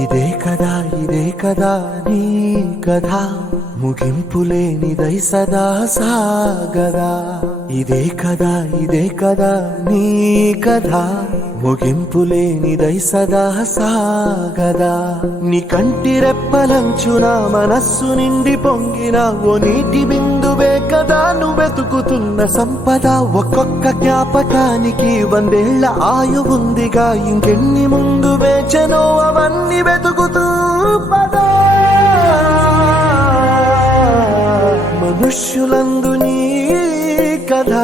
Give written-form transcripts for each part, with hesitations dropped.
ఇదే కదా నీ కథ ముగింపులేనిదై సదా సాగదా. ఇదే కదా నీ కథ ముగింపులేనిదై సదా సాగదా. నీ కంటి రెప్పలంచున మనస్సు నిండి పొంగిన ఓ నీటి బిందువే కదా నువ్వెతుకుతున్న సంపద. ఒక్కొక్క జ్ఞాపకానికి 100 ఏళ్ల ఆయువుందిగా, ఇంకెన్ని ముందు వేచనో అవన్నీ వెతుకుతూ పదా. మనుష్యులందు నీ కథ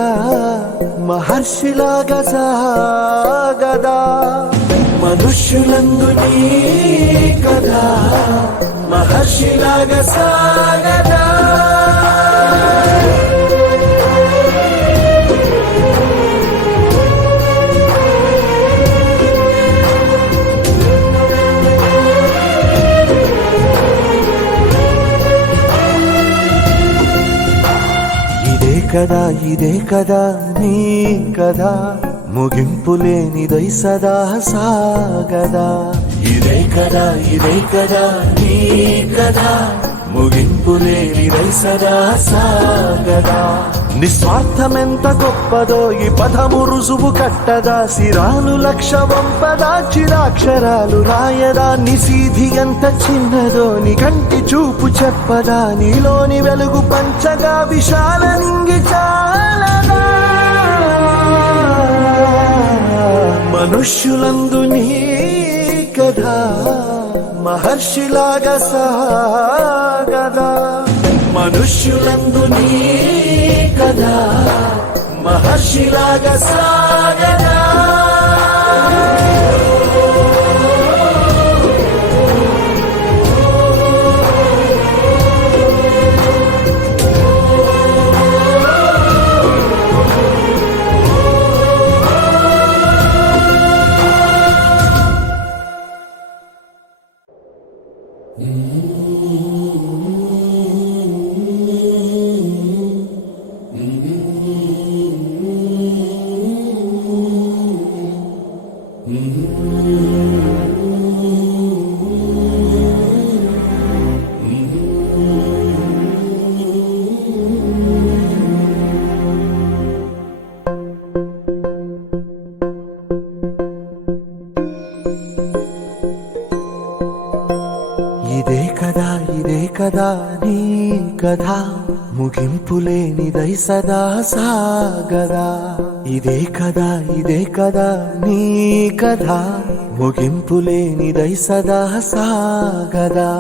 మహర్షిలాగా సాగదా. మనుష్యులందు నీ కథ మహర్షిలాగా సాగదా. ఇదే కదా నీ కథ ముగింపులేనిదై సదా సాగదా. ఇదే కదా నీ కథ ముగింపులేనిదై సదా సాగదా. నిస్వార్థమెంత గొప్పదో ఈ పదము రుజువు కట్టదా. సిరాలు 1,00,000 వంపదా, చిరాక్షరాలు రాయదా. నిశీధి ఎంత చిన్నదో నీ కంటి చూపు చెప్పదా. నీలోని వెలుగు పంచగా విశాల నింగి చాలదా. మనుష్యులందు నీ కథ మహర్షిలాగా సాగదా. మనుష్యులందు నీ కథ మహర్షిలాగా సాగదా. ఇదే కదా నీ కథ ముగింపులేనిదై సదా సాగదా. ఇదే కదా నీ కథ ముగింపులేనిదై సదా సాగదా.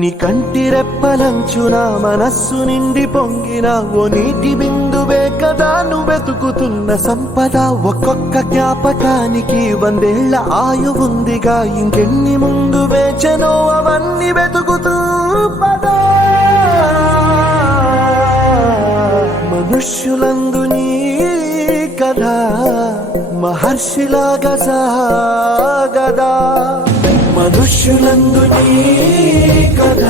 నీ కంటి రెప్పలంచున మనస్సు నిండి పొంగిన ఓ నీటి బిందువే కదా నువ్వెతుకుతున్న సంపద. ఒక్కొక్క జ్ఞాపకానికి 100 ఏళ్ల ఆయువుందిగా, ఇంకెన్ని ముందు వేచనో అవన్నీ వెతుకుతూ పదా. మనుష్యులందు నీ కథ మహర్షిలాగా సాగదా. మనుష్యులందు నీ కథ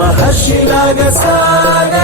మహర్షిలాగా సాగదా.